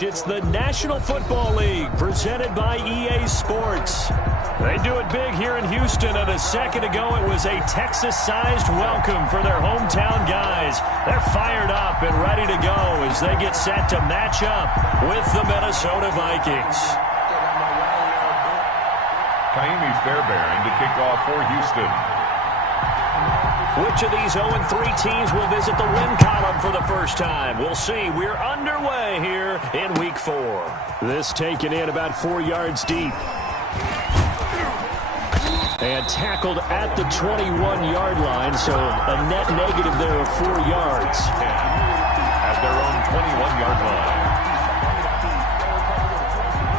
It's the National Football League presented by EA Sports. They do it big here in Houston, and a second ago it was a Texas-sized welcome for their hometown guys. They're fired up and ready to go as they get set to match up with the Minnesota Vikings. Kaimi Fairbairn to kick off for Houston. Which of these 0-3 teams will visit the win column for the first time? We'll see. We're underway here in Week 4. This taken in about 4 yards deep. And tackled at the 21-yard line, so a net negative there of 4 yards. At their own 21-yard line.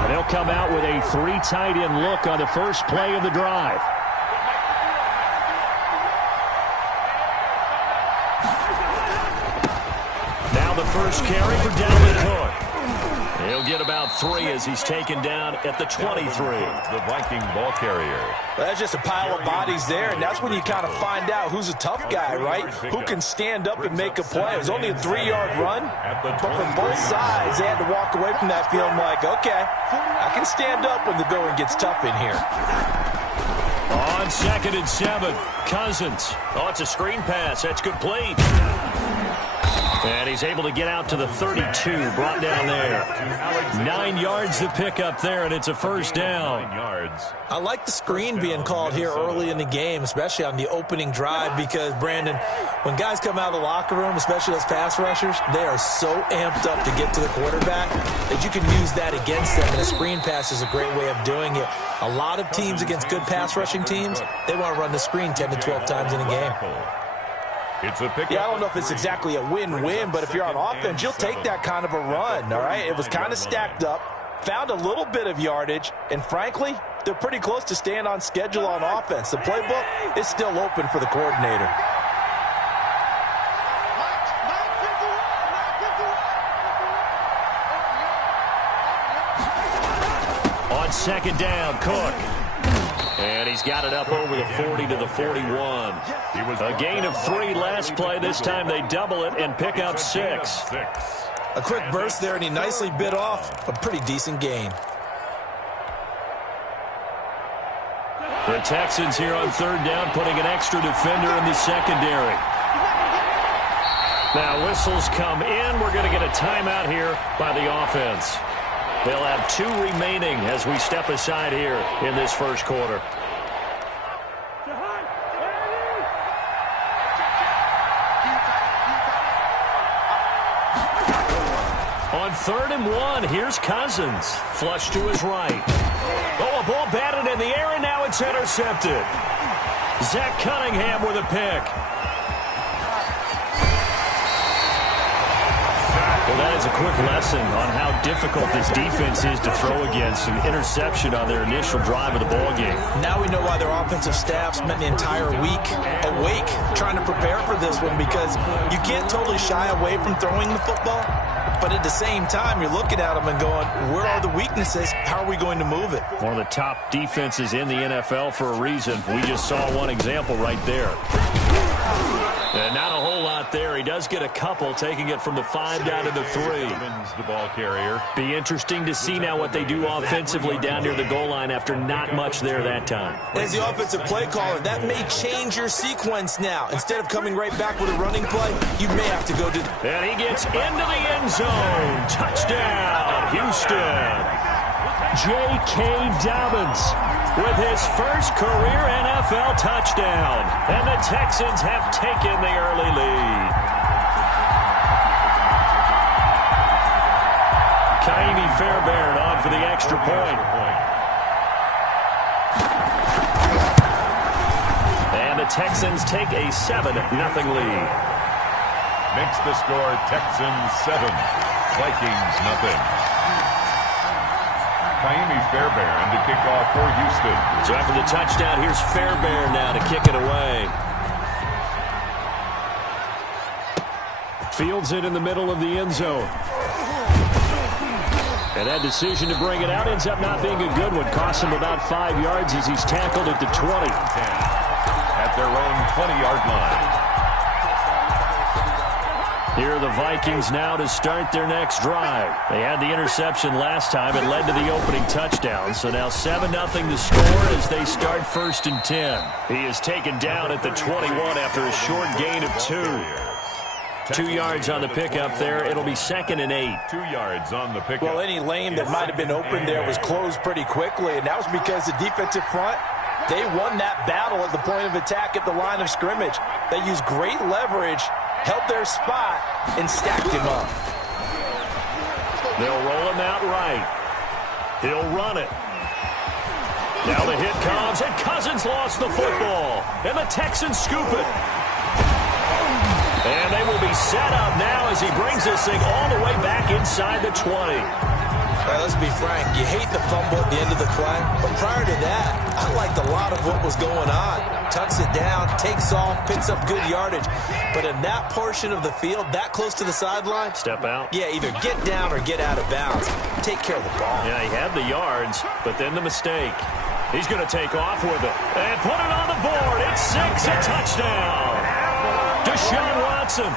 And they'll come out with a 3 tight end look on the first play of the drive. First carry for Dalvin Cook. He'll get about 3 as he's taken down at the 23. The Viking ball carrier. Well, that's just a pile of bodies there, and that's when you kind of find out who's a tough guy, right? Who can stand up and make a play. It was only a 3-yard run, but from both sides, they had to walk away from that feeling like, okay, I can stand up when the going gets tough in here. On 2nd and 7, Cousins. Oh, it's a screen pass. That's complete. And he's able to get out to the 32, brought down there. 9 yards to pick up there, and it's a first down. 9 yards. I like the screen being called here early in the game, especially on the opening drive, because, Brandon, when guys come out of the locker room, especially those pass rushers, they are so amped up to get to the quarterback that you can use that against them, and a screen pass is a great way of doing it. A lot of teams against good pass rushing teams, they want to run the screen 10 to 12 times in a game. It's a pick. Yeah, I don't know if it's exactly a win-win, but if you're on offense, you'll take that kind of a run, all right? It was kind of stacked up, found a little bit of yardage, and frankly, they're pretty close to staying on schedule on offense. The playbook is still open for the coordinator. On 2nd down, Cook. And he's got it up over the 40 to the 41. A gain of 3 last play. This time they double it and pick up 6. A quick burst there, and he nicely bit off a pretty decent gain. The Texans here on 3rd down, putting an extra defender in the secondary. Now whistles come in. We're going to get a timeout here by the offense. They'll have 2 remaining as we step aside here in this first quarter. On 3rd and 1, here's Cousins. Flush to his right. Oh, a ball batted in the air, and now it's intercepted. Zach Cunningham with a pick. Well, that is a quick lesson on how difficult this defense is to throw against. An interception on their initial drive of the ballgame. Now we know why their offensive staff spent the entire week awake trying to prepare for this one, because you can't totally shy away from throwing the football, but at the same time, you're looking at them and going, where are the weaknesses? How are we going to move it? One of the top defenses in the NFL for a reason. We just saw one example right there. And not a whole lot there. He does get a couple, taking it from the 5 down to the 3. The ball carrier. Be interesting to see now what they do offensively down near the goal line after not much there that time. As the offensive play caller, that may change your sequence now. Instead of coming right back with a running play, you may have to go to... And he gets into the end zone. Touchdown, Houston. J.K. Dobbins with his first career NFL touchdown. And the Texans have taken the early lead. Kaimi Fairbairn on for the extra point. And the Texans take a 7-0 lead. Makes the score Texans 7, Vikings nothing. Kaimi Fairbairn to kick off for Houston. So after the touchdown, here's Fairbairn now to kick it away. Fields it in the middle of the end zone. And that decision to bring it out ends up not being a good one. Costs him about 5 yards as he's tackled at the 20. At their own 20-yard line. Here are the Vikings now to start their next drive. They had the interception last time. It led to the opening touchdown. So now 7-0 to score as they start 1st and 10. He is taken down at the 21 after a short gain of 2. 2 yards on the pickup there. It'll be 2nd and 8. 2 yards on the pickup. Well, any lane that might have been open there was closed pretty quickly, and that was because the defensive front, they won that battle at the point of attack at the line of scrimmage. They used great leverage, held their spot, and stacked him up. They'll roll him out right. He'll run it. Now the hit comes, and Cousins lost the football. And the Texans scoop it. And they will be set up now as he brings this thing all the way back inside the 20. Right, let's be frank. You hate the fumble at the end of the play, but prior to that, I liked a lot of what was going on. Tucks it down, takes off, picks up good yardage. But in that portion of the field, that close to the sideline, step out. Yeah, either get down or get out of bounds. Take care of the ball. Yeah, he had the yards, but then the mistake. He's going to take off with it and put it on the board. It's 6, a touchdown. Deshaun Watson,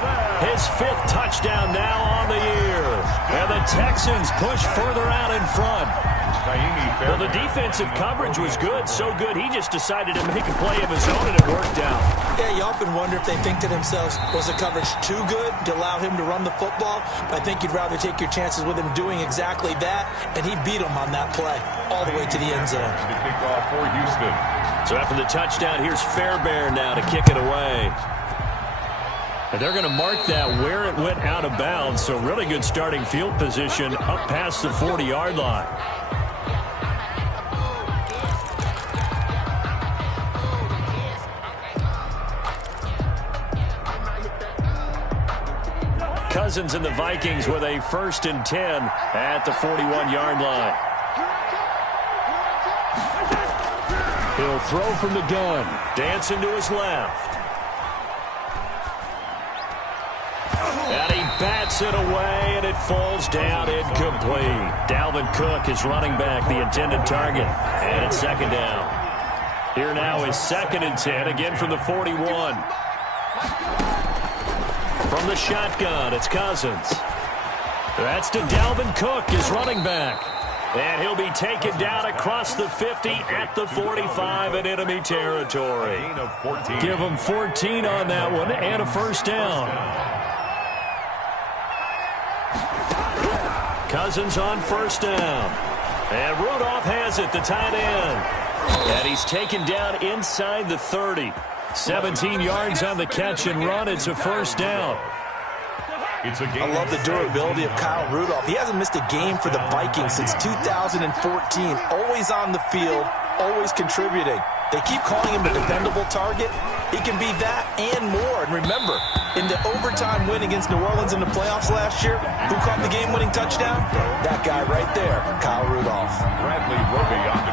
his 5th touchdown now on the year. And the Texans push further out in front. Well, the defensive coverage was good, so good he just decided to make a play of his own, and it worked out. Yeah, you often wonder if they think to themselves, was the coverage too good to allow him to run the football? I think you'd rather take your chances with him doing exactly that, and he beat him on that play all the way to the end zone. The kickoff for Houston. So after the touchdown, here's Fairbairn now to kick it away. And they're going to mark that where it went out of bounds, so really good starting field position up past the 40-yard line. Cousins and the Vikings with a 1st and 10 at the 41-yard line. He'll throw from the gun. Dancing to his left. And he bats it away, and it falls down incomplete. Dalvin Cook is running back, the intended target. And it's 2nd down. Here now is 2nd and 10, again from the 41. From the shotgun, it's Cousins. That's to Dalvin Cook, his running back. And he'll be taken down across the 50 at the 45 in enemy territory. Give him 14 on that one and a 1st down. Cousins on 1st down. And Rudolph has it, the tight end. And he's taken down inside the 30. 17 yards on the catch and run. It's a 1st down. I love the durability of Kyle Rudolph. He hasn't missed a game for the Vikings since 2014. Always on the field, always contributing. They keep calling him a dependable target. He can be that and more. And remember, in the overtime win against New Orleans in the playoffs last year, who caught the game-winning touchdown? That guy right there, Kyle Rudolph.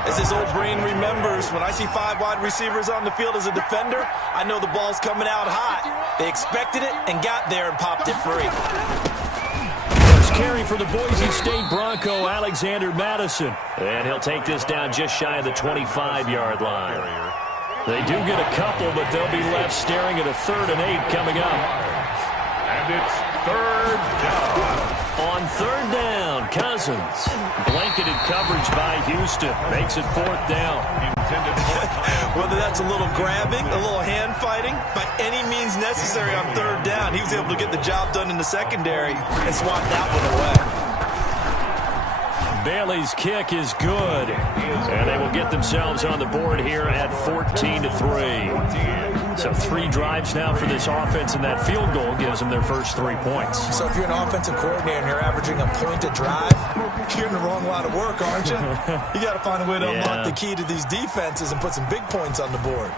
As his old brain remembers, when I see 5 wide receivers on the field as a defender, I know the ball's coming out hot. They expected it and got there and popped it free. Carry for the Boise State Bronco, Alexander Madison. And he'll take this down just shy of the 25-yard line. They do get a couple, but they'll be left staring at a 3rd and 8 coming up. And it's 3rd down. On 3rd down, Cousins. Blanketed coverage by Houston. Makes it 4th down. Whether that's a little grabbing, a little hand fighting, by any means necessary on 3rd down, he was able to get the job done in the secondary and swat that one away. Bailey's kick is good. And they will get themselves on the board here at 14-3. So 3 drives now for this offense, and that field goal gives them their first 3 points. So if you're an offensive coordinator and you're averaging a point a drive, you're in the wrong line of work, aren't you? You got to find a way to unlock the key to these defenses and put some big points on the board.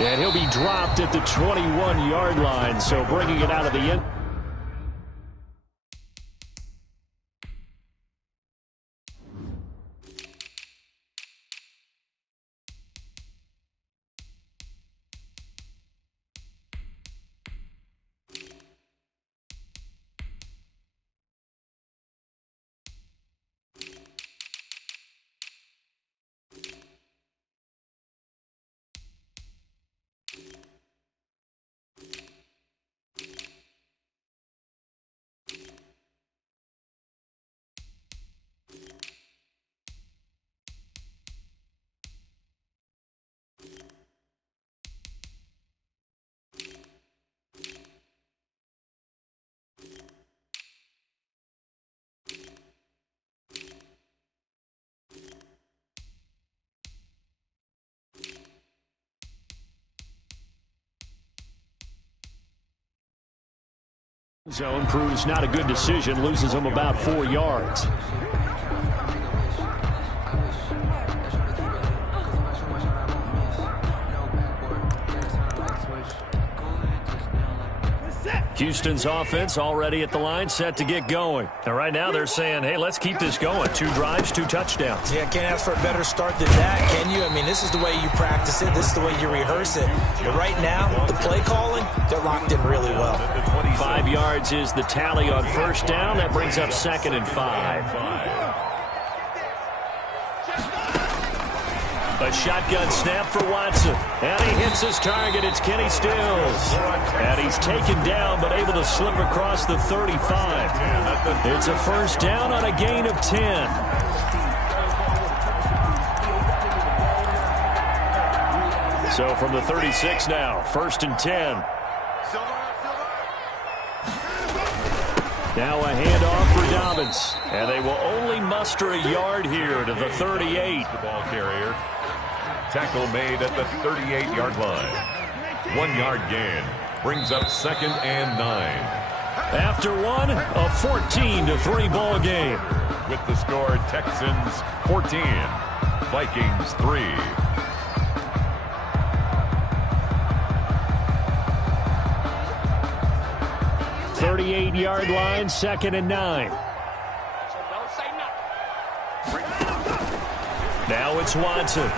And he'll be dropped at the 21-yard line, so bringing it out of the end. Zone proves not a good decision, loses him about 4 yards. Houston's offense already at the line, set to get going. And right now they're saying, hey, let's keep this going. 2 drives, 2 touchdowns. Yeah, can't ask for a better start than that, can you? I mean, this is the way you practice it. This is the way you rehearse it. But right now, the play calling, they're locked in really well. 5 yards is the tally on first down. That brings up 2nd and 5. A shotgun snap for Watson. And he hits his target. It's Kenny Stills. And he's taken down but able to slip across the 35. It's a first down on a gain of 10. So from the 36 now, 1st and 10. Now a handoff for Dobbins. And they will only muster a yard here to the 38. The ball carrier. Tackle made at the 38-yard line. 1-yard gain. Brings up 2nd and 9. After one, a 14-3 ball game. With the score, Texans 14, Vikings 3. 38-yard line, 2nd and 9. Now it's Watson.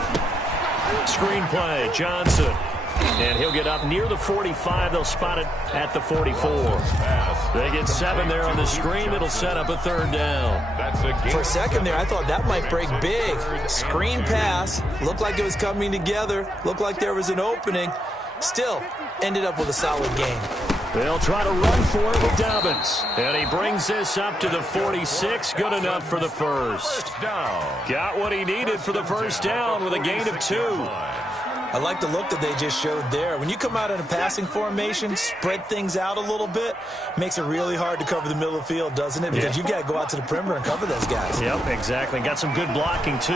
Screenplay, Johnson. And he'll get up near the 45. They'll spot it at the 44. They get 7 there on the screen. It'll set up a 3rd down. For a second there, I thought that might break big. Screen pass. Looked like it was coming together. Looked like there was an opening. Still, ended up with a solid game. They'll try to run for it with Dobbins. And he brings this up to the 46. Good enough for the first. Got what he needed for the first down with a gain of 2. I like the look that they just showed there. When you come out in a passing formation, spread things out a little bit, makes it really hard to cover the middle of the field, doesn't it? Because you got to go out to the perimeter and cover those guys. Yep, exactly. Got some good blocking, too.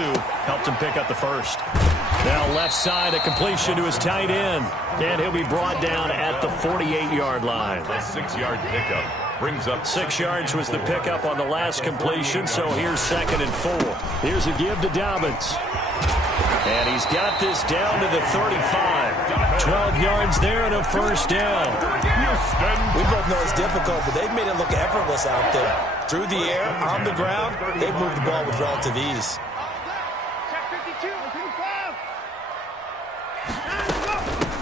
Helped him pick up the first. Now left side, a completion to his tight end. And he'll be brought down at the 48-yard line. A 6-yard pickup. Brings up 6 yards was the pickup on the last completion, so here's 2nd and 4. Here's a give to Dobbins. And he's got this down to the 35. 12 yards there and a first down. We both know it's difficult, but they've made it look effortless out there. Through the air, on the ground, they've moved the ball with relative ease.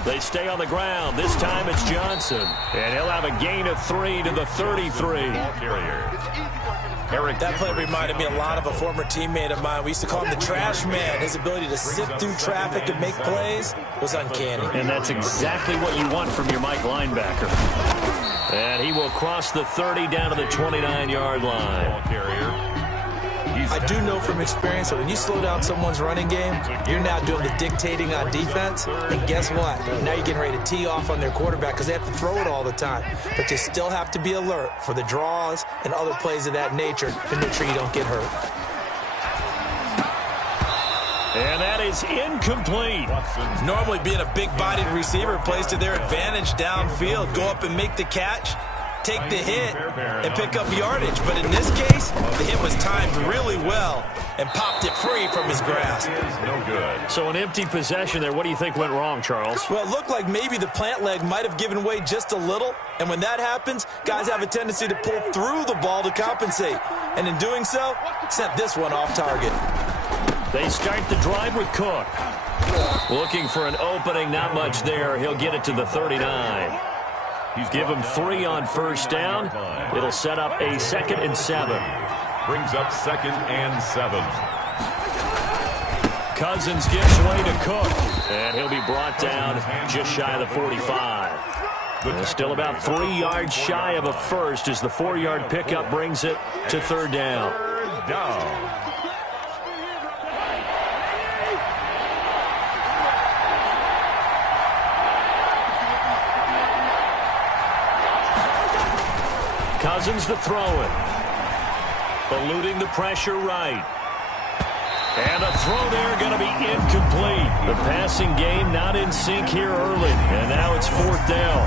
They stay on the ground. This time it's Johnson. And he'll have a gain of 3 to the 33. That play reminded me a lot of a former teammate of mine. We used to call him the trash man. His ability to sift through traffic and make plays was uncanny. And that's exactly what you want from your Mike linebacker. And he will cross the 30 down to the 29-yard line. I do know from experience that when you slow down someone's running game, you're now doing the dictating on defense. And guess what? Now you're getting ready to tee off on their quarterback because they have to throw it all the time. But you still have to be alert for the draws and other plays of that nature to make sure you don't get hurt. And that is incomplete. Normally being a big-bodied receiver plays to their advantage downfield. Go up and make the catch, take the hit, and pick up yardage. But in this case, the hit was timed really well and popped it free from his grasp. No good. So an empty possession there. What do you think went wrong, Charles? Well, it looked like maybe the plant leg might have given way just a little. And when that happens, guys have a tendency to pull through the ball to compensate. And in doing so, sent this one off target. They start the drive with Cook. Looking for an opening, not much there. He'll get it to the 39. Give him 3 on first down. It'll set up a 2nd and 7. Brings up 2nd and 7. Cousins gives way to Cook. And he'll be brought down just shy of the 45. Still about 3 yards shy of a first as the 4-yard pickup brings it to 3rd down. Third down. Cousins to throw it. Eluding the pressure right. And a throw there going to be incomplete. The passing game not in sync here early. And now it's 4th down.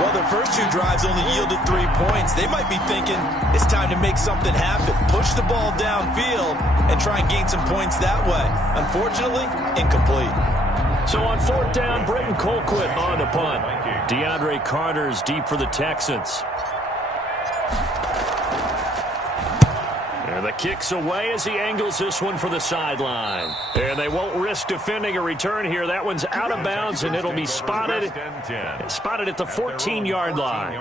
Well, their first 2 drives only yielded 3 points. They might be thinking it's time to make something happen. Push the ball downfield and try and gain some points that way. Unfortunately, incomplete. So on 4th down, Britton Colquitt on the punt. DeAndre Carter's deep for the Texans. And the kick's away as he angles this one for the sideline. And they won't risk defending a return here. That one's out of bounds, and it'll be spotted at the 14-yard line.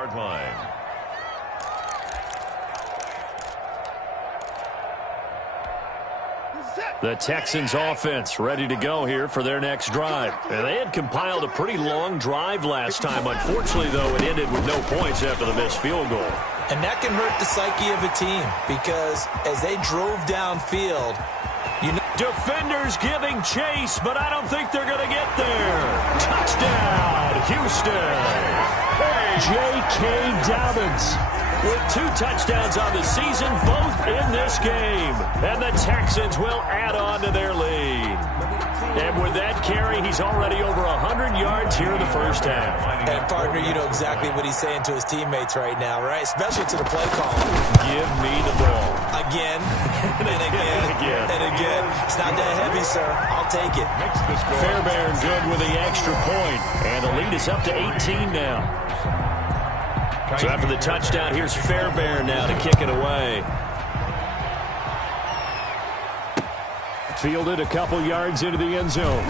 The Texans offense ready to go here for their next drive. And they had compiled a pretty long drive last time. Unfortunately, though, it ended with no points after the missed field goal. And that can hurt the psyche of a team because as they drove downfield, defenders giving chase, but I don't think they're going to get there. Touchdown, Houston. J.K. Dobbins with 2 touchdowns on the season, both in this game. And the Texans will add on to their lead. And with that carry, he's already over 100 yards here in the first half. And, partner, you know exactly what he's saying to his teammates right now, right? Especially to the play caller. Give me the ball. Again, and again, and again. It's not that heavy, sir. I'll take it. Fairbairn good with the extra point. And the lead is up to 18 now. So after the touchdown, here's Fairbairn now to kick it away. Fielded a couple yards into the end zone.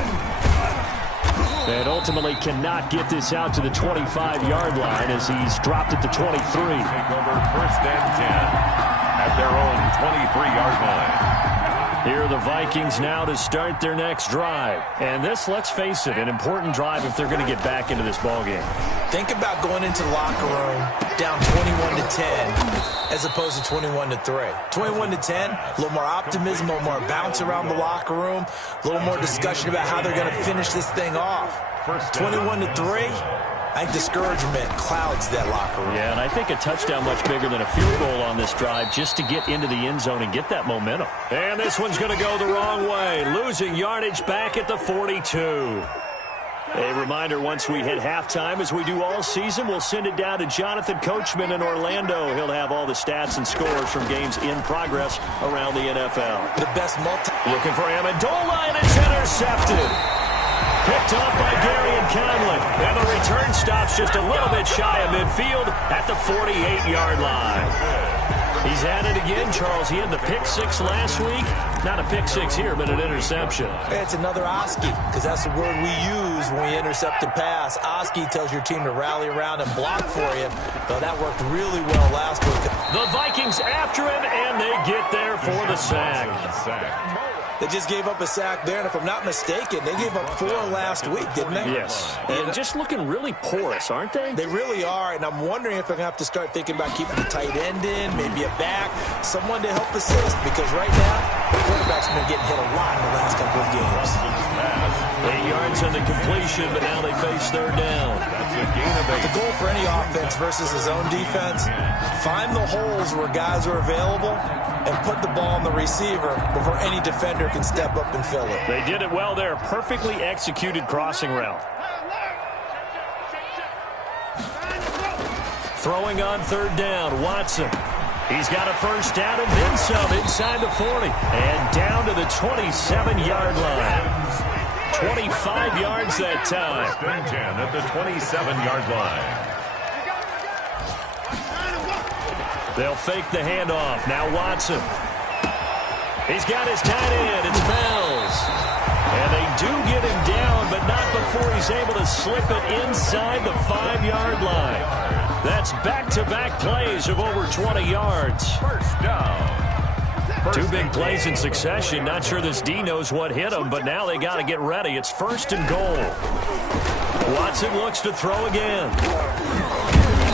And ultimately cannot get this out to the 25-yard line as he's dropped at the 23. Take over 1st and 10 at their own 23-yard line. Here are the Vikings now to start their next drive. And this, let's face it, an important drive if they're going to get back into this ballgame. Think about going into the locker room down 21-10 as opposed to 21-3. 21-10, a little more optimism, a little more bounce around the locker room, a little more discussion about how they're going to finish this thing off. 21-3, I think discouragement clouds that locker room. Yeah, and I think a touchdown much bigger than a field goal on this drive just to get into the end zone and get that momentum. And this one's going to go the wrong way, losing yardage back at the 42. A reminder, once we hit halftime, as we do all season, we'll send it down to Jonathan Coachman in Orlando. He'll have all the stats and scores from games in progress around the NFL. The best Looking for Amendola, and it's intercepted. Picked off by Gary and Conley. And the return stops just a little bit shy of midfield at the 48-yard line. He's at it again, Charles. He had the pick 6 last week. Not a pick 6 here, but an interception. It's another Oski, because that's the word we use when we intercept a pass. Oski tells your team to rally around and block for you. Though that worked really well last week. The Vikings after him, and they get there for the sack. They just gave up a sack there, and if I'm not mistaken, they gave up 4 last week, didn't they? Yes. And just looking really porous, aren't they? They really are, and I'm wondering if they're going to have to start thinking about keeping the tight end in, maybe a back, someone to help assist, because right now, the quarterback's been getting hit a lot in the last couple of games. 8 yards on the completion, but now they face third down. That's a gain of 8. The goal for any offense versus his own defense, find the holes where guys are available and put the ball on the receiver before any defender can step up and fill it. They did it well there. Perfectly executed crossing route. Throwing on third down, Watson. He's got a first down and then some inside the 40. And down to the 27-yard line. 25 yards that time. First and 10 at the 27-yard line. They'll fake the handoff. Now Watson. He's got his tight end. It's Bells. And they do get him down, but not before he's able to slip it inside the 5-yard line. That's back-to-back plays of over 20 yards. First down. 2 big plays in succession. Not sure this D knows what hit him, but now they got to get ready. It's first and goal. Watson looks to throw again.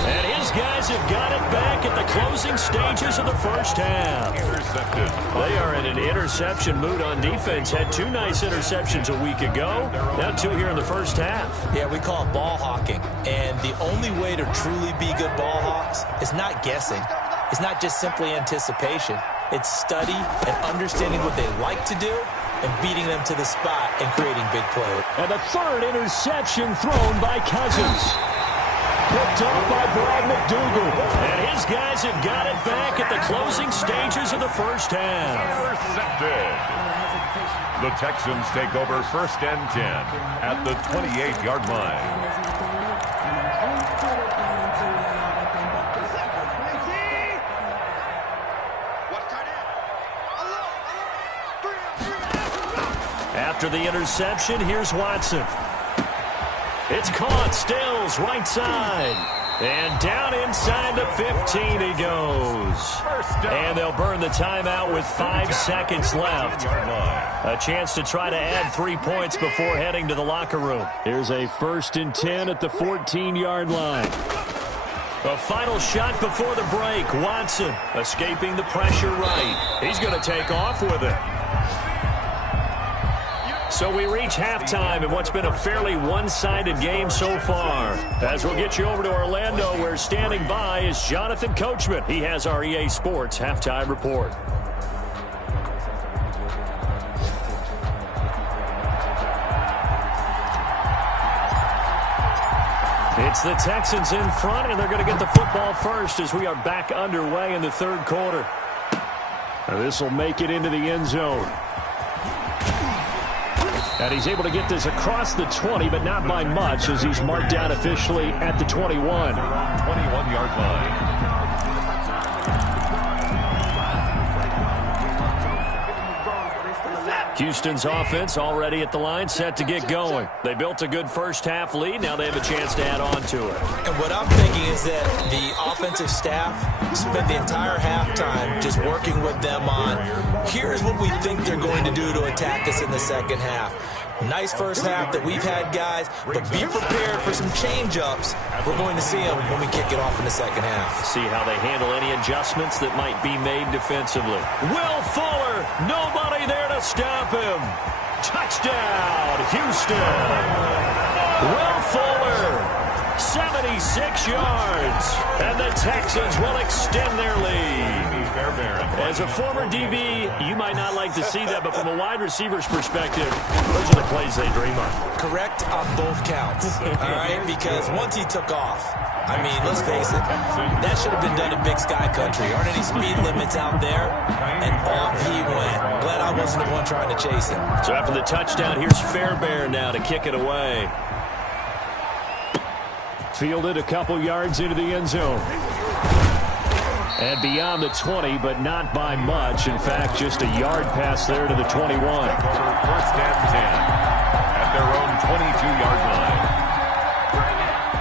And his guys have got it back at the closing stages of the first half. Intercepted. They are in an interception mood on defense. Had 2 nice interceptions a week ago. Now 2 here in the first half. Yeah, we call it ball hawking. And the only way to truly be good ball hawks is not guessing. It's not just simply anticipation. It's study and understanding what they like to do and beating them to the spot and creating big plays. And the 3rd interception thrown by Cousins. Picked off by Brad McDougal. And his guys have got it back at the closing stages of the first half. Intercepted. The Texans take over 1st and 10 at the 28-yard line. After the interception, here's Watson. It's caught. Stills right side. And down inside the 15 he goes. And they'll burn the timeout with 5 seconds left. A chance to try to add 3 points before heading to the locker room. Here's a 1st and 10 at the 14-yard line. A final shot before the break. Watson escaping the pressure right. He's going to take off with it. So we reach halftime in what's been a fairly one-sided game so far. As we'll get you over to Orlando, where standing by is Jonathan Coachman. He has our EA Sports halftime report. It's the Texans in front, and they're going to get the football first as we are back underway in the 3rd quarter. Now this will make it into the end zone. And he's able to get this across the 20, but not by much, as he's marked down officially at the 21. 21-yard line. Houston's offense already at the line, set to get going. They built a good first-half lead. Now they have a chance to add on to it. And what I'm thinking is that the offensive staff spent the entire halftime just working with them on, here's what we think they're going to do to attack us in the second half. Nice first half that we've had, guys, but be prepared for some change-ups. We're going to see them when we kick it off in the second half. See how they handle any adjustments that might be made defensively. Will Fuller, nobody there to stop him. Touchdown, Houston. Will Fuller, 76 yards, and the Texans will extend their lead. As a former DB, you might not like to see that, but from a wide receiver's perspective, those are the plays they dream of. Correct on both counts, all right? Because once he took off, I mean, let's face it, that should have been done in Big Sky Country. Aren't any speed limits out there? And off he went. Glad I wasn't the one trying to chase him. So after the touchdown, here's Fairbairn now to kick it away. Fielded a couple yards into the end zone. And beyond the 20, but not by much. In fact, just a yard pass there to the 21. 1st and 10 at their own 22-yard line.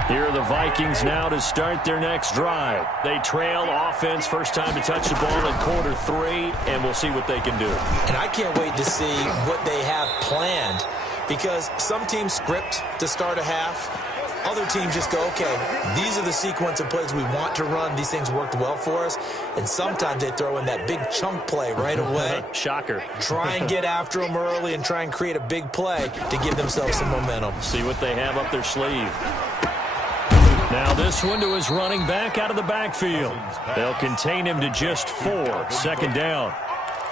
Here are the Vikings now to start their next drive. They trail offense, first time to touch the ball in quarter 3, and we'll see what they can do. And I can't wait to see what they have planned, because some teams script to start a half. Other teams just go, okay, these are the sequence of plays we want to run. These things worked well for us. And sometimes they throw in that big chunk play right away. Shocker. Try and get after them early and try and create a big play to give themselves some momentum. See what they have up their sleeve. Now this one to his running back out of the backfield. They'll contain him to just 4. 2nd down.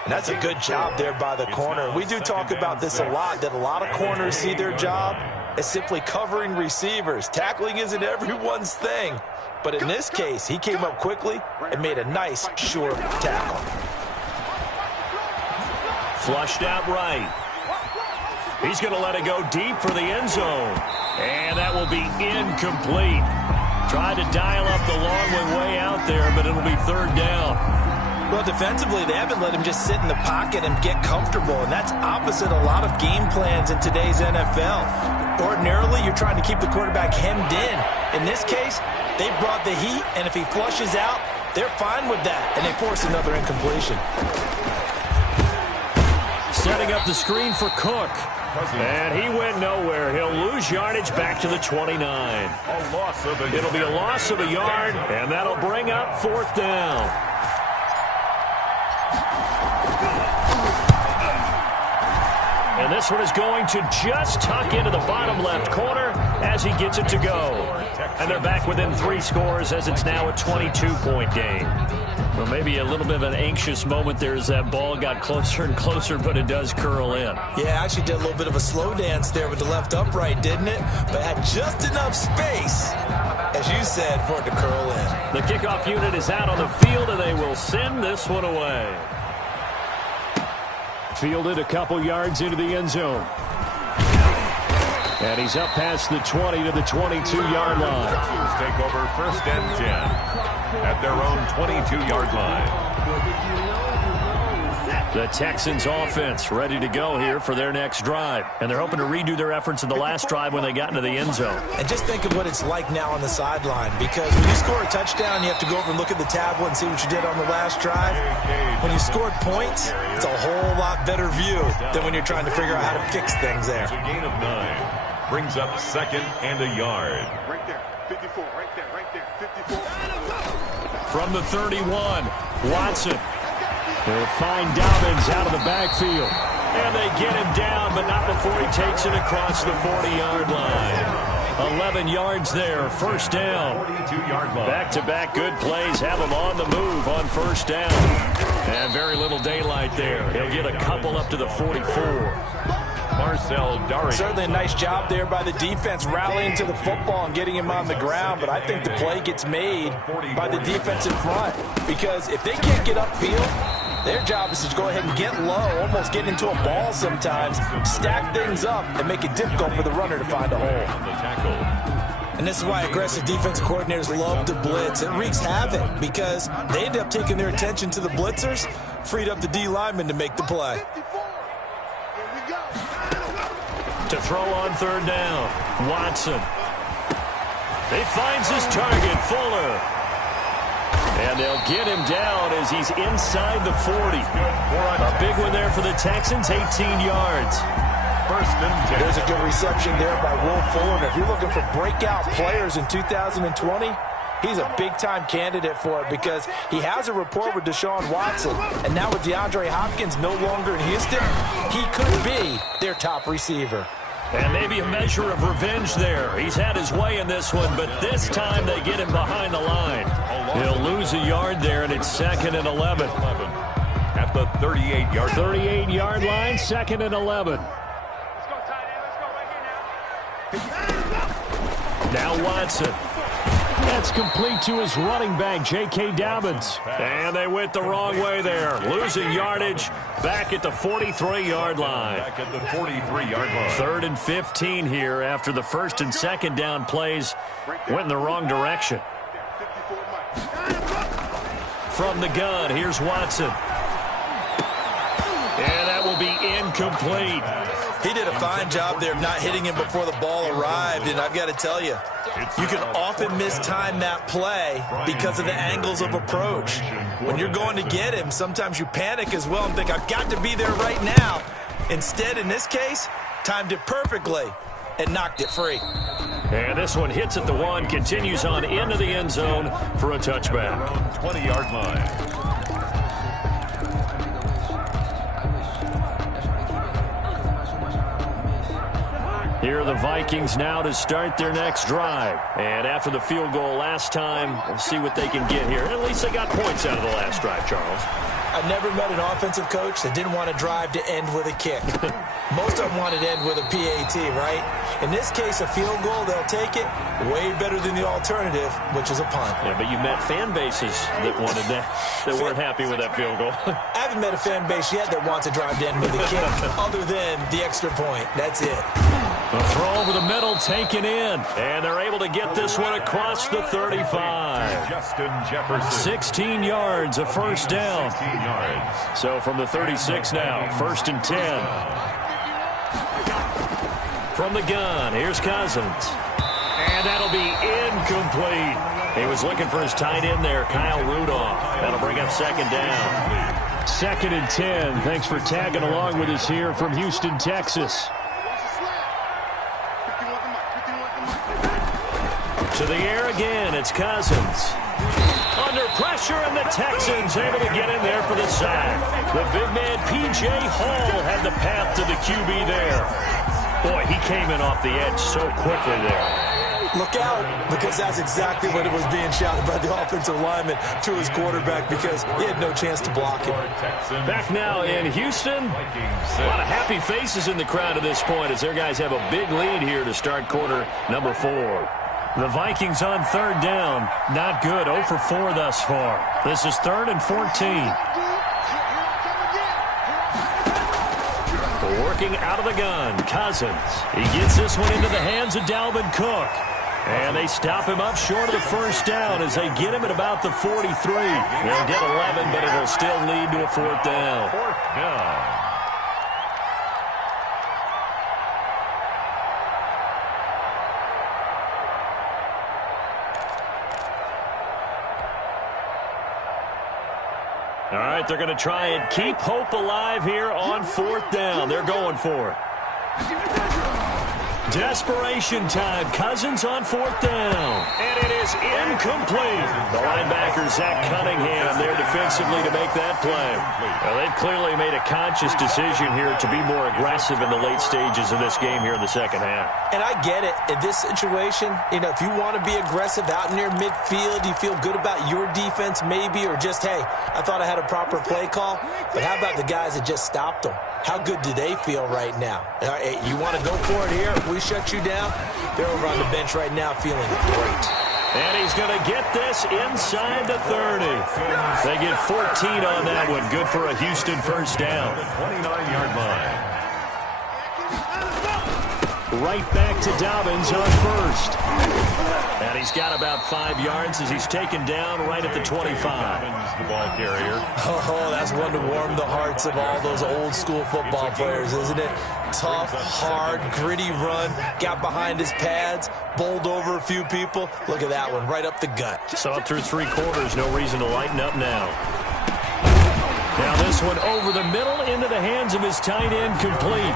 And that's a good job there by the corner. We do talk about this a lot, that a lot of corners see their job as simply covering receivers. Tackling isn't everyone's thing. But in this case, he came up quickly and made a nice, sure tackle. Flushed out right. He's going to let it go deep for the end zone. And that will be incomplete. Tried to dial up the long one way out there, but it'll be 3rd down. Well, defensively, they haven't let him just sit in the pocket and get comfortable, and that's opposite a lot of game plans in today's NFL. Ordinarily, you're trying to keep the quarterback hemmed in. In this case, they brought the heat, and if he flushes out, they're fine with that, and they force another incompletion. Setting up the screen for Cook. And he went nowhere. He'll lose yardage back to the 29. It'll be a loss of a yard, and that'll bring up 4th down. And this one is going to just tuck into the bottom left corner as he gets it to go. And they're back within 3 scores as it's now a 22-point game. Well, maybe a little bit of an anxious moment there as that ball got closer and closer, but it does curl in. Yeah, actually did a little bit of a slow dance there with the left upright, didn't it? But had just enough space as you said, for it to curl in. The kickoff unit is out on the field, and they will send this one away. Fielded a couple yards into the end zone. And he's up past the 20 to the 22-yard line. Texans take over 1st and 10 at their own 22-yard line. The Texans offense ready to go here for their next drive. And they're hoping to redo their efforts in the last drive when they got into the end zone. And just think of what it's like now on the sideline, because when you score a touchdown, you have to go over and look at the tablet and see what you did on the last drive. When you scored points, it's a whole lot better view than when you're trying to figure out how to fix things there. It's a gain of 9. Brings up 2nd and a yard. Right there, 54, right there, 54. From the 31, Watson. They'll find Dobbins out of the backfield. And they get him down, but not before he takes it across the 40-yard line. 11 yards there, 1st down. 42-yard line. Back-to-back good plays have him on the move on 1st down. And very little daylight there. He'll get a couple up to the 44. Marcel Dario. Certainly a nice job there by the defense rallying to the football and getting him on the ground, but I think the play gets made by the defense in front, because if they can't get upfield, their job is to go ahead and get low, almost get into a ball sometimes, stack things up, and make it difficult for the runner to find a hole. And this is why aggressive defensive coordinators love to blitz. It wreaks havoc because they end up taking their attention to the blitzers, freed up the D lineman to make the play. To throw on 3rd down, Watson. He finds his target, Fuller. And they'll get him down as he's inside the 40. A big one there for the Texans, 18 yards. 1st and 10. There's a good reception there by Will Fuller. And if you're looking for breakout players in 2020, he's a big-time candidate for it because he has a rapport with Deshaun Watson. And now with DeAndre Hopkins no longer in Houston, he could be their top receiver. And maybe a measure of revenge there. He's had his way in this one, but this time they get him behind the line. He'll lose a yard there, and it's 2nd and 11. At the 38-yard 38-yard line, 2nd and 11. Let's go, tight end. Let's go right here now. Now Watson. That's complete to his running back, J.K. Dobbins. And they went the wrong way there. Losing yardage back at the 43-yard line. Back at the 43-yard line. 3rd and 15 here after the 1st and 2nd down plays went in the wrong direction. From the gun, here's Watson. And that will be incomplete. He did a fine job there of not hitting him before the ball arrived, and I've got to tell you, you can often mistime that play because of the angles of approach. When you're going to get him, sometimes you panic as well and think, I've got to be there right now. Instead, in this case, timed it perfectly and knocked it free. And this one hits at the 1, continues on into the end zone for a touchback. 20-yard line. Here are the Vikings now to start their next drive. And after the field goal last time, we'll see what they can get here. At least they got points out of the last drive, Charles. I've never met an offensive coach that didn't want to drive to end with a kick. Most of them wanted to end with a PAT, right? In this case, a field goal, they'll take it way better than the alternative, which is a punt. Yeah, but you met fan bases that wanted that, that weren't happy with that field goal. I haven't met a fan base yet that wants to drive to end with a kick other than the extra point. That's it. A throw over the middle taken in. And they're able to get this one across the 35. Justin Jefferson. 16 yards, a 1st down. 16 yards. So from the 36 now, 1st and 10. From the gun, here's Cousins. And that'll be incomplete. He was looking for his tight end there, Kyle Rudolph. That'll bring up 2nd down. 2nd and 10. Thanks for tagging along with us here from Houston, Texas. To the air again, it's Cousins. Under pressure, and the Texans able to get in there for the sack. The big man, P.J. Hall, had the path to the QB there. Boy, he came in off the edge so quickly there. Look out, because that's exactly what it was being shouted by the offensive lineman to his quarterback because he had no chance to block him. Back now in Houston, a lot of happy faces in the crowd at this point as their guys have a big lead here to start quarter number 4. The Vikings on third down. Not good. 0 for 4 thus far. This is 3rd and 14. Working out of the gun, Cousins. He gets this one into the hands of Dalvin Cook. And they stop him up short of the first down as they get him at about the 43. They'll get 11, but it'll still lead to a 4th down. 4th down. All right, they're going to try and keep hope alive here on 4th down. They're going for it. Desperation time. Cousins on 4th down. And it is incomplete. The linebacker, Zach Cunningham, there defensively to make that play. Well, they've clearly made a conscious decision here to be more aggressive in the late stages of this game here in the second half. And I get it. In this situation, you know, if you want to be aggressive out near midfield, you feel good about your defense maybe, or just, hey, I thought I had a proper play call. But how about the guys that just stopped them? How good do they feel right now? Hey, you want to go for it here? If we shut you down, they're over on the bench right now feeling great. And he's going to get this inside the 30. They get 14 on that one. Good for a Houston first down. 29-yard line. Right back to Dobbins on first. And he's got about 5 yards as he's taken down right at the 25. Dobbins, the ball carrier. Oh, that's one to warm the hearts of all those old school football players, isn't it? Tough, hard, gritty run. Got behind his pads, bowled over a few people. Look at that one, right up the gut. So up through 3 quarters, no reason to lighten up now. Now this one over the middle into the hands of his tight end, complete.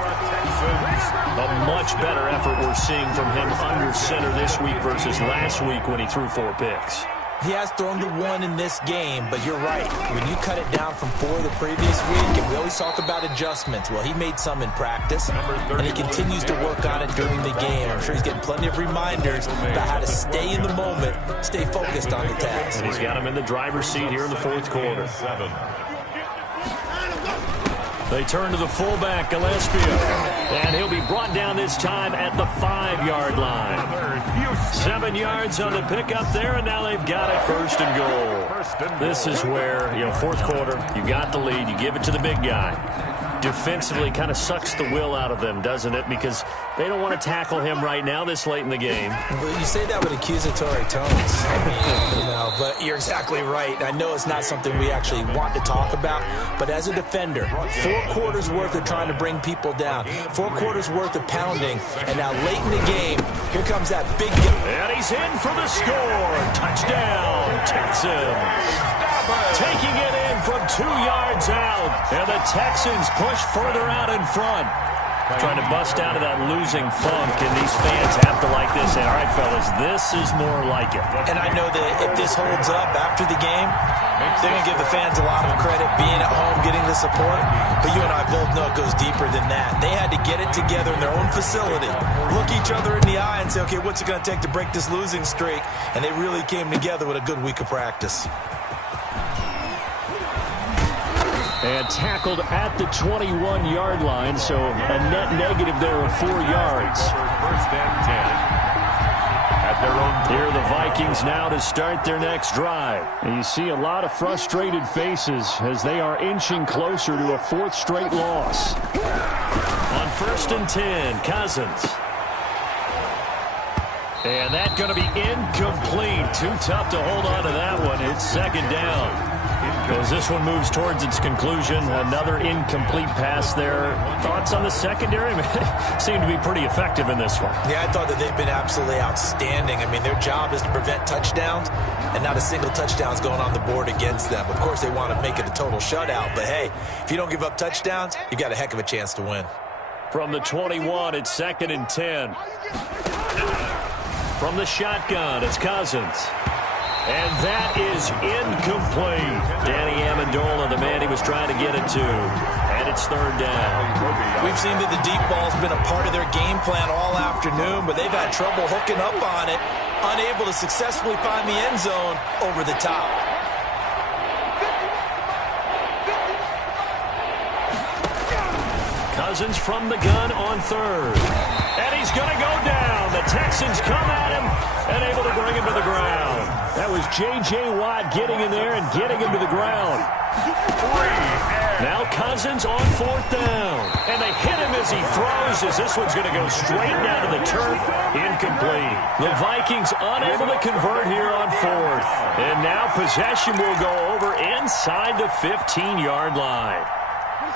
A much better effort we're seeing from him under center this week versus last week when he threw 4 picks. He has thrown the 1 in this game, but you're right. When you cut it down from 4 the previous week, and we always talk about adjustments. Well, he made some in practice, and he continues to work on it during the game. I'm sure he's getting plenty of reminders about how to stay in the moment, stay focused on the task. And he's got him in the driver's seat here in the 4th quarter. 7. They turn to the fullback, Gillespie, and he'll be brought down this time at the 5-yard line. 7 yards on the pickup there, and now they've got it 1st and goal. This is where, you know, 4th quarter, you got the lead, you give it to the big guy. Defensively kind of sucks the will out of them, doesn't it? Because they don't want to tackle him right now this late in the game. Well, you say that with accusatory tones. I mean, you know, but you're exactly right. I know it's not something we actually want to talk about, but as a defender, 4 quarters worth of trying to bring people down, 4 quarters worth of pounding, and now late in the game, here comes that big guy. And he's in for the score. Touchdown, Texans. Taking it in from 2 yards out. And the Texans push further out in front. Trying to bust out of that losing funk, and these fans have to like this. Say, all right, fellas, this is more like it. And I know that if this holds up after the game, they're going to give the fans a lot of credit being at home, getting the support. But you and I both know it goes deeper than that. They had to get it together in their own facility, look each other in the eye and say, okay, what's it going to take to break this losing streak? And they really came together with a good week of practice. And tackled at the 21-yard line, so a net negative there of 4 yards. 1st and 10. At their own. Here are the Vikings now to start their next drive. And you see a lot of frustrated faces as they are inching closer to a 4th straight loss. On 1st and 10, Cousins. And that's going to be incomplete. Too tough to hold on to that one. It's 2nd down. As this one moves towards its conclusion, another incomplete pass there. Thoughts on the secondary? Seem to be pretty effective in this one. Yeah, I thought that they've been absolutely outstanding. I mean, their job is to prevent touchdowns, and not a single touchdown's going on the board against them. Of course, they want to make it a total shutout, but hey, if you don't give up touchdowns, you got a heck of a chance to win. From the 21, it's 2nd and 10. From the shotgun, it's Cousins. And that is incomplete. Danny Amendola, the man he was trying to get it to. And it's 3rd down. We've seen that the deep ball's been a part of their game plan all afternoon, but they've had trouble hooking up on it, unable to successfully find the end zone over the top. Cousins from the gun on 3rd. And he's going to go down. The Texans come at him and able to bring him to the ground. That was J.J. Watt getting in there and getting him to the ground. Now Cousins on 4th down. And they hit him as he throws, as this one's going to go straight down to the turf. Incomplete. The Vikings unable to convert here on 4th. And now possession will go over inside the 15-yard line.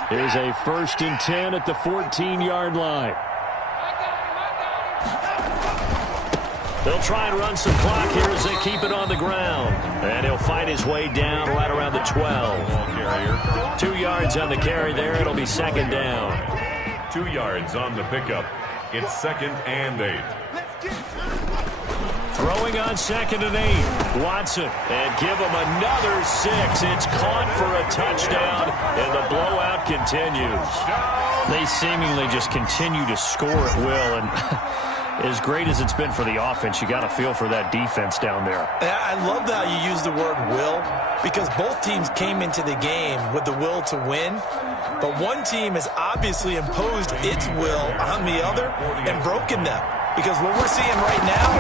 Here's a 1st and 10 at the 14-yard line. They'll try and run some clock here as they keep it on the ground. And he'll fight his way down right around the 12. 2 yards on the carry there. It'll be 2nd down. 2 yards on the pickup. It's 2nd and 8. Throwing on 2nd and 8. Watson. And give him another 6. It's caught for a touchdown. And the blowout continues. They seemingly just continue to score at will. And as great as it's been for the offense, you got to feel for that defense down there. I love how you use the word will, because both teams came into the game with the will to win, but one team has obviously imposed its will on the other and broken them. Because what we're seeing right now,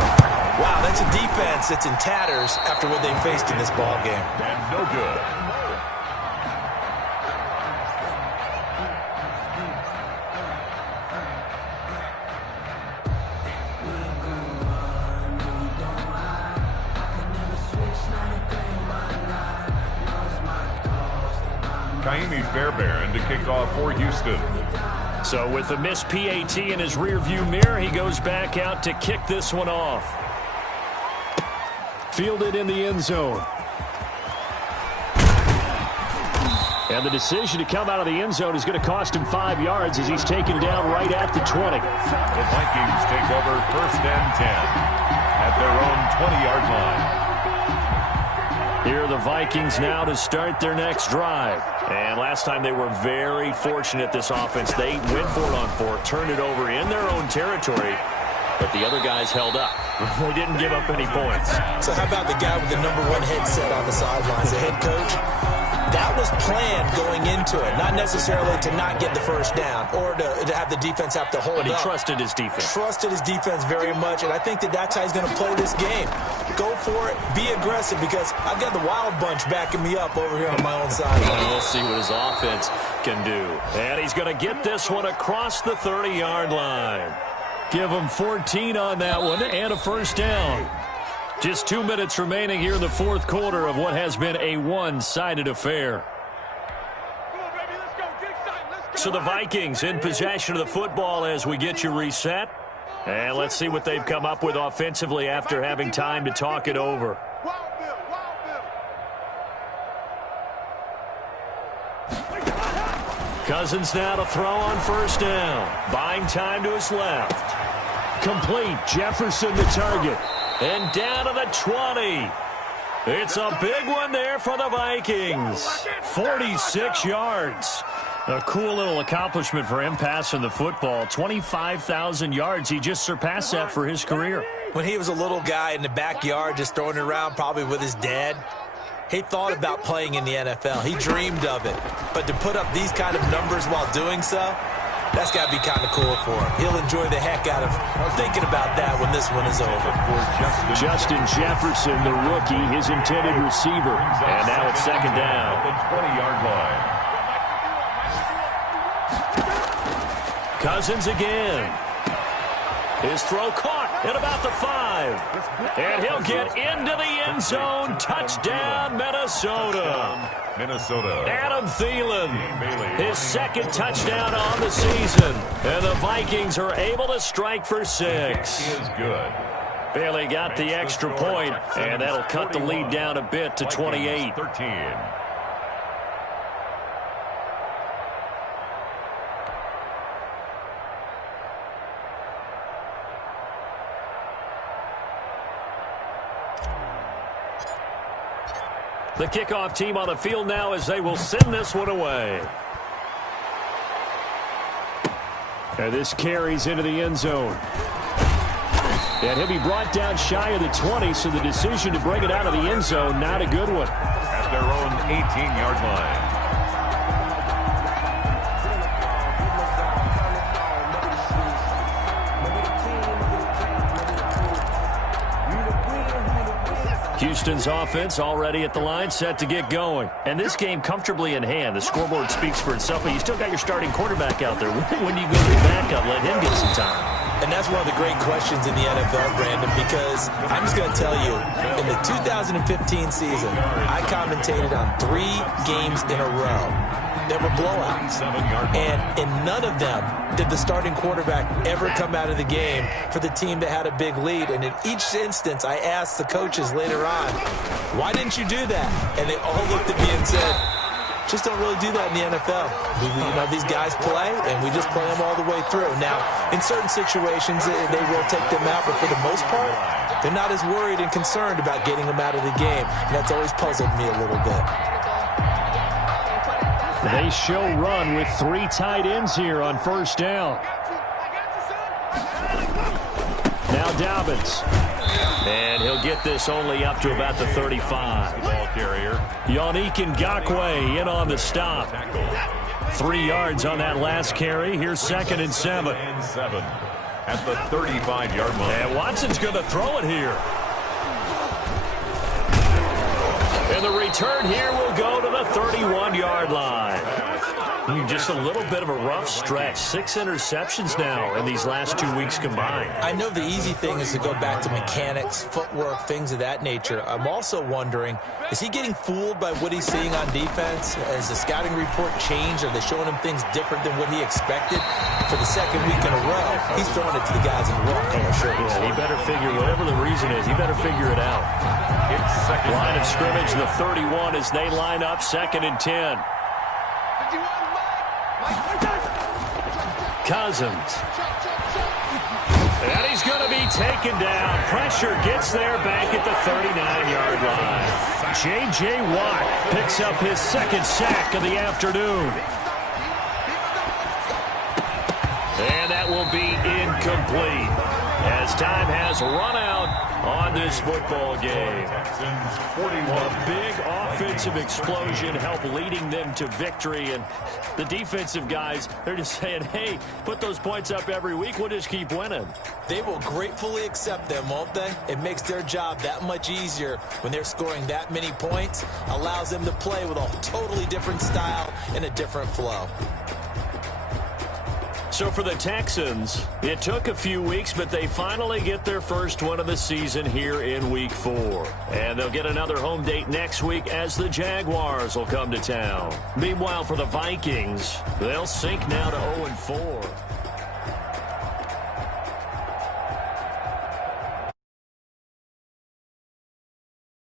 wow, that's a defense that's in tatters after what they faced in this ball game. And no good. Fairbairn to kick off for Houston. So with the missed PAT in his rearview mirror, he goes back out to kick this one off. Fielded in the end zone. And the decision to come out of the end zone is going to cost him 5 yards as he's taken down right at the 20. The Vikings take over 1st and 10 at their own 20-yard line. Here are the Vikings now to start their next drive. And last time they were very fortunate, this offense. They went for it on 4, turned it over in their own territory, but the other guys held up. They didn't give up any points. So how about the guy with the #1 headset on the sidelines, the head coach? That was planned going into it, not necessarily to not get the first down or to have the defense have to hold up. But he trusted his defense. Trusted his defense very much, and I think that's how he's going to play this game. Go for it, be aggressive, because I've got the Wild Bunch backing me up over here on my own side. We'll see what his offense can do. And he's going to get this one across the 30-yard line. Give him 14 on that one and a 1st down. Just 2 minutes remaining here in the 4th quarter of what has been a one-sided affair. So the Vikings in possession of the football as we get you reset. And let's see what they've come up with offensively after having time to talk it over. Cousins now to throw on 1st down. Buying time to his left. Complete. Jefferson the target. And down to the 20. It's a big one there for the Vikings. 46 yards. A cool little accomplishment for him passing the football. 25,000 yards. He just surpassed that for his career. When he was a little guy in the backyard just throwing it around probably with his dad, he thought about playing in the NFL. He dreamed of it. But to put up these kind of numbers while doing so, that's got to be kind of cool for him. He'll enjoy the heck out of thinking about that when this one is over. Justin Jefferson, the rookie, his intended receiver. And now it's 2nd down. The 20-yard line. Cousins again. His throw caught at about the 5. And he'll get into the end zone. Touchdown, Minnesota. Adam Thielen, his 2nd touchdown on the season. And the Vikings are able to strike for 6. He is good. Bailey got the extra point, and that'll cut the lead down a bit to 28. 13. The kickoff team on the field now as they will send this one away. And this carries into the end zone. And he'll be brought down shy of the 20, so the decision to bring it out of the end zone, not a good one. At their own 18-yard line. Houston's offense already at the line, set to get going. And this game comfortably in hand. The scoreboard speaks for itself, but you still got your starting quarterback out there. When do you go to the backup? Let him get some time. And that's one of the great questions in the NFL, Brandon, because I'm just going to tell you, in the 2015 season, I commentated on 3 games in a row. There were blowouts, and in none of them did the starting quarterback ever come out of the game for the team that had a big lead. And in each instance, I asked the coaches later on, why didn't you do that? And they all looked at me and said, just don't really do that in the NFL. These guys play, and we just play them all the way through. Now, in certain situations, they will take them out, but for the most part, they're not as worried and concerned about getting them out of the game. And that's always puzzled me a little bit. They show run with 3 tight ends here on first down. Now Dobbins. And he'll get this only up to about the 35. Ball carrier. Yannick Ngakoue in on the stop. 3 yards on that last carry. Here's 2nd and 7. And 7 at the 35-yard line. And Watson's going to throw it here. And the return here will go to the 31-yard line. Just a little bit of a rough stretch. 6 interceptions now in these last 2 weeks combined. I know the easy thing is to go back to mechanics, footwork, things of that nature. I'm also wondering, is he getting fooled by what he's seeing on defense? Has the scouting report changed? Are they showing him things different than what he expected? For the 2nd week in a row, he's throwing it to the guys in the wrong color shirts. Yeah, he better figure, whatever the reason is, he better figure it out. Line of scrimmage, the 31 as they line up, 2nd and 10. Cousins. And he's going to be taken down. Pressure gets there back at the 39-yard line. J.J. Watt picks up his 2nd sack of the afternoon. And that will be incomplete as time has run out on this football game. A big offensive explosion helped leading them to victory, and the defensive guys, they're just saying, hey, put those points up every week, we'll just keep winning. They will gratefully accept them, won't they? It makes their job that much easier when they're scoring that many points, allows them to play with a totally different style and a different flow. So for the Texans, it took a few weeks, but they finally get their first one of the season here in Week 4. And they'll get another home date next week as the Jaguars will come to town. Meanwhile, for the Vikings, they'll sink now to 0-4.